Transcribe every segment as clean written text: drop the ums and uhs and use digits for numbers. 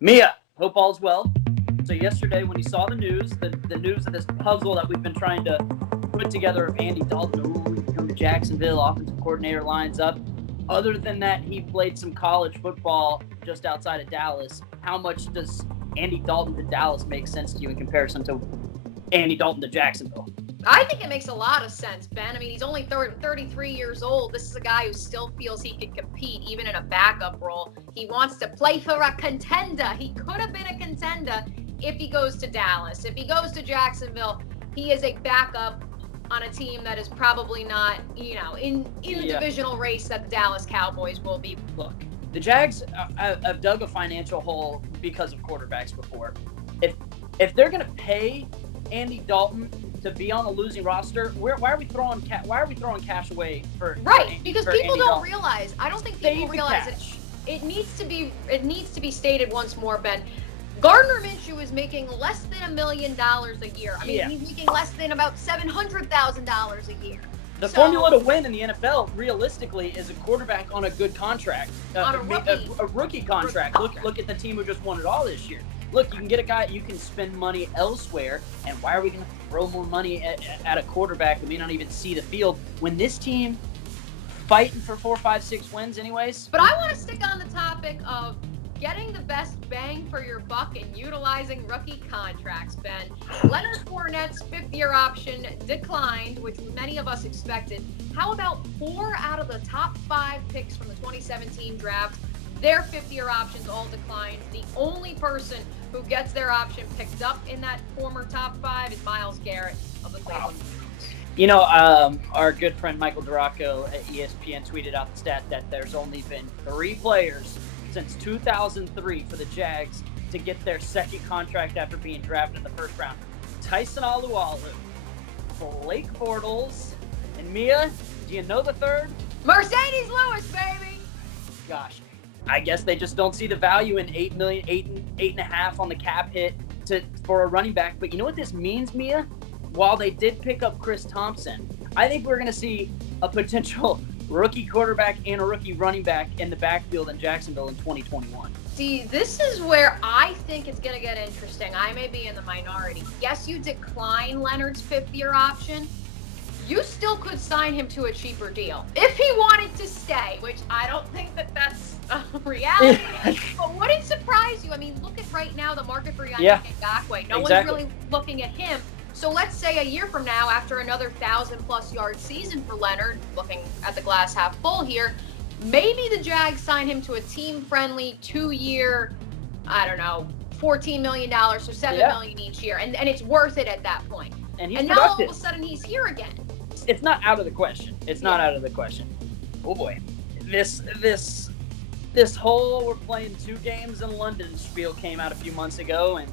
Mia, hope all's well. So yesterday when you saw the news, the news of this puzzle that we've been trying to put together of Andy Dalton, ooh, he can come to Jacksonville, offensive coordinator lines up. Other than that, he played some college football just outside of Dallas. How much does Andy Dalton to Dallas make sense to you in comparison to Andy Dalton to Jacksonville? I think it makes a lot of sense, Ben. I mean, he's only 33 years old. This is a guy who still feels he can compete, even in a backup role. He wants to play for a contender. He could have been a contender if he goes to Dallas. If he goes to Jacksonville, he is a backup on a team that is probably not, in the divisional race that the Dallas Cowboys will be. Look, the Jags have dug a financial hole because of quarterbacks before. If they're going to pay Andy Dalton to be on a losing roster, why are we throwing cash away for because for people Andy don't Dalton? realize. I don't think people realize it. It needs to be stated once more, Ben. Gardner Minshew is making less than $1 million a year. I mean, he's making less than about $700,000 a year. The formula to win in the NFL, realistically, is a quarterback on a good contract, a rookie contract. Look at the team who just won it all this year. Look, you can get a guy, you can spend money elsewhere, and why are we going to throw more money at a quarterback that may not even see the field when this team fighting for 4, 5, 6 wins anyways? But I want to stick on the topic of getting the best bang for your buck and utilizing rookie contracts, Ben. Leonard Fournette's fifth-year option declined, which many of us expected. How about 4 out of the top 5 picks from the 2017 draft? Their fifth-year options all declined. The only person who gets their option picked up in that former top 5 is Myles Garrett of the Cleveland Browns. Our good friend Michael Duraco at ESPN tweeted out the stat that there's only been 3 players since 2003 for the Jags to get their second contract after being drafted in the first round. Tyson Alualu, Blake Bortles, and Mia, do you know the third? Mercedes Lewis, baby! Gosh, I guess they just don't see the value in $8 million, $8.5 on the cap hit for a running back. But you know what this means, Mia? While they did pick up Chris Thompson, I think we're going to see a potential rookie quarterback and a rookie running back in the backfield in Jacksonville in 2021. See, this is where I think it's going to get interesting. I may be in the minority. Yes, you decline Leonard's fifth-year option. You still could sign him to a cheaper deal if he wanted to stay, which I don't think that's a reality. But would it surprise you? I mean, look at right now the market for Yannick Ngakoue. No one's really looking at him. So let's say a year from now, after another 1,000+ yard season for Leonard, looking at the glass half full here, maybe the Jags sign him to a team-friendly 2-year, I don't know, $14 million, so $7 million each year, and it's worth it at that point. And now all of a sudden he's here again. It's not out of the question. It's not out of the question. Oh boy, this whole we're playing 2 games in London spiel came out a few months ago, and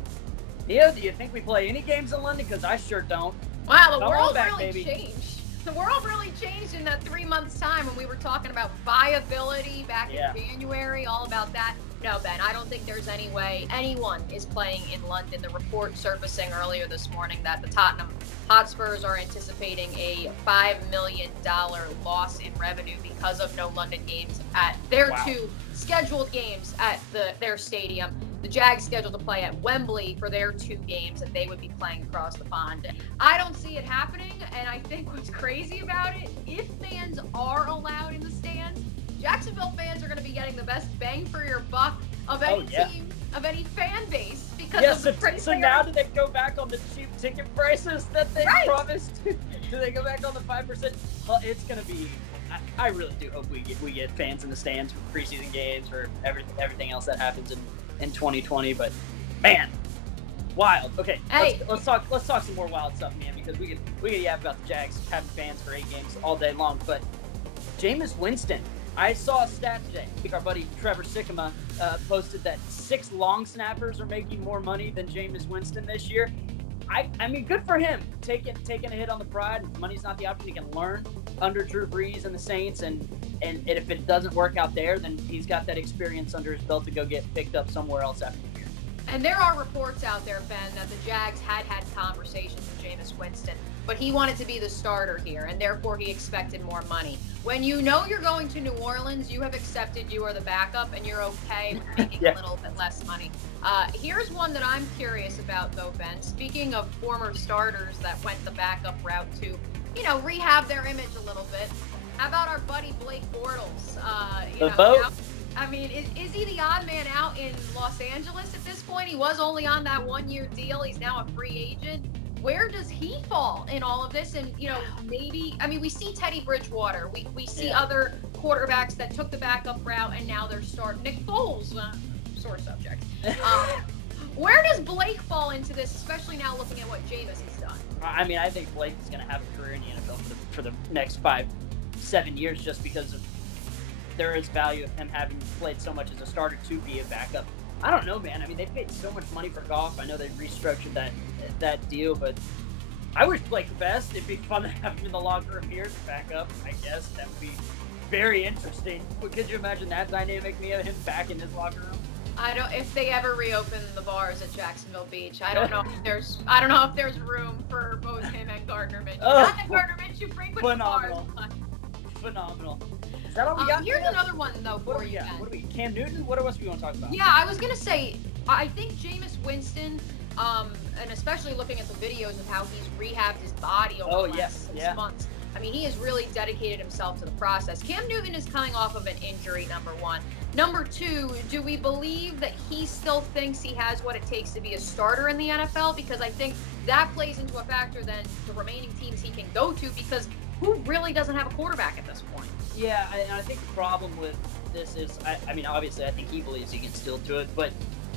Nia, do you think we play any games in London? Because I sure don't. Wow, the world really changed. The world really changed in that 3 months' time when we were talking about viability back in January, all about that. No, Ben, I don't think there's any way anyone is playing in London. The report surfacing earlier this morning that the Tottenham Hotspurs are anticipating a $5 million loss in revenue because of no London games at their 2 scheduled games at their stadium. The Jags scheduled to play at Wembley for their 2 games that they would be playing across the pond. I don't see it happening, and I think what's crazy about it, if fans are allowed in the stands, Jacksonville fans are going to be getting the best bang for your buck of any team, of any fan base, because of the price. So now do they go back on the cheap ticket prices that they promised? Do they go back on the 5%? Well, it's going to be. I really do hope we get fans in the stands for preseason games, for everything else that happens in 2020. But man, wild. Okay, let's talk some more wild stuff, man, because we could yap about the Jags having fans for 8 games all day long. But Jameis Winston, I saw a stat today. I think our buddy Trevor Siemian posted that 6 long snappers are making more money than Jameis Winston this year. I mean, good for him, taking a hit on the pride. Money's not the option. He can learn under Drew Brees and the Saints, and if it doesn't work out there, then he's got that experience under his belt to go get picked up somewhere else after the year. And there are reports out there, Ben, that the Jags had conversations with Jameis Winston, but he wanted to be the starter here, and therefore he expected more money. When you know you're going to New Orleans, you have accepted you are the backup, and you're okay with making a little bit less money. Here's one that I'm curious about, though, Ben. Speaking of former starters that went the backup route to, rehab their image a little bit, how about our buddy Blake Bortles? I mean, is he the odd man out in Los Angeles at this point? He was only on that 1-year deal. He's now a free agent. Where does he fall in all of this? And, maybe, I mean, we see Teddy Bridgewater. We see other quarterbacks that took the backup route and now they're starting. Nick Foles, sore subject. Where does Blake fall into this, especially now looking at what Jameis has done? I mean, I think Blake is going to have a career in the NFL for the next 5-7 years just because of there is value of him having played so much as a starter to be a backup. I don't know, man. I mean, they paid so much money for Goff. I know they restructured that deal, but I wish Blake the best. It'd be fun to have him in the locker room here as a backup, I guess. That would be very interesting. But could you imagine that dynamic, Mia, him back in his locker room? If they ever reopen the bars at Jacksonville Beach, I don't know if there's room for both him and Gardner Minshew. Not that Gardner Minshew frequents the bars. Phenomenal. Is that all we got? Here's another one, though, for you, Ben. What do we, Cam Newton? What else do we want to talk about? Yeah, I was going to say, I think Jameis Winston, and especially looking at the videos of how he's rehabbed his body over the last 6 months. I mean, he has really dedicated himself to the process. Cam Newton is coming off of an injury, number one. Number two, do we believe that he still thinks he has what it takes to be a starter in the NFL? Because I think that plays into a factor than the remaining teams he can go to, because who really doesn't have a quarterback at this point? Yeah, and I think the problem with this is, I mean, obviously I think he believes he can still do it, but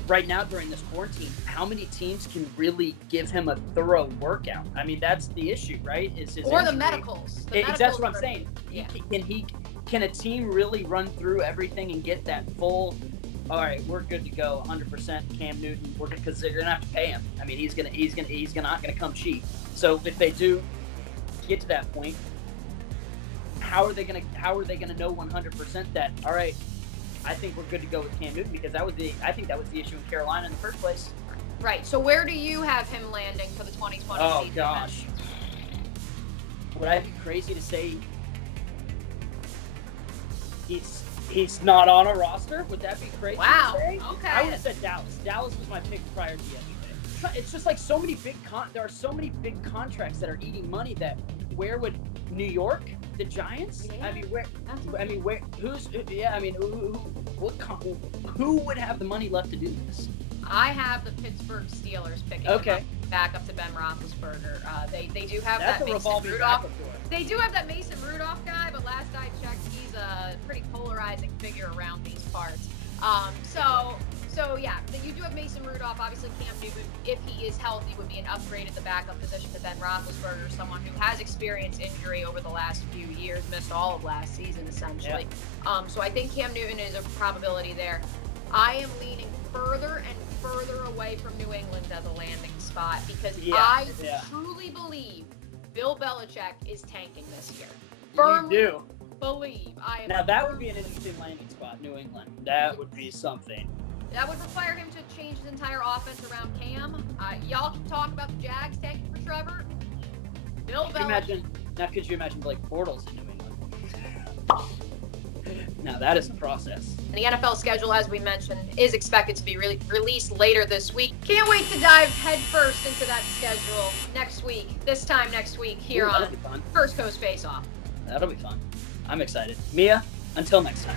right now during this quarantine, how many teams can really give him a thorough workout? I mean, that's the issue, right? Or the medicals. That's what I'm saying. Can a team really run through everything and get that full, all right, we're good to go, 100% Cam Newton, because they're going to have to pay him. I mean, he's not going to come cheap. So if they do get to that point, how are they going to know 100% that, all right, I think we're good to go with Cam Newton, because I think that was the issue in Carolina in the first place. Right. So where do you have him landing for the 2020 season? Oh gosh. Would I be crazy to say he's not on a roster? Would that be crazy to say? Okay. I would have said Dallas. Dallas was my pick prior to yesterday. It's just like so many there are so many big contracts that are eating money that where would New York? The Giants? Yeah, who would have the money left to do this? I have the Pittsburgh Steelers picking back up to Ben Roethlisberger. They do have that Mason Rudolph. They do have that Mason Rudolph guy, but last I checked, he's a pretty polarizing figure around these parts. So yeah, you do have Mason Rudolph. Obviously, Cam Newton, if he is healthy, would be an upgrade at the backup position to Ben Roethlisberger, someone who has experienced injury over the last few years, missed all of last season essentially. Yeah. So I think Cam Newton is a probability there. I am leaning further and further away from New England as a landing spot, because I truly believe Bill Belichick is tanking this year. Firmly you do. Believe. Now that would be an interesting landing spot, New England. That would be something. That would require him to change his entire offense around Cam. Y'all can talk about the Jags tanking for Trevor. Bill Belichick. Could you imagine Blake Bortles in New England? Now that is a process. The NFL schedule, as we mentioned, is expected to be released later this week. Can't wait to dive headfirst into that schedule this time next week here on First Coast Face Off. That'll be fun. I'm excited. Mia, until next time.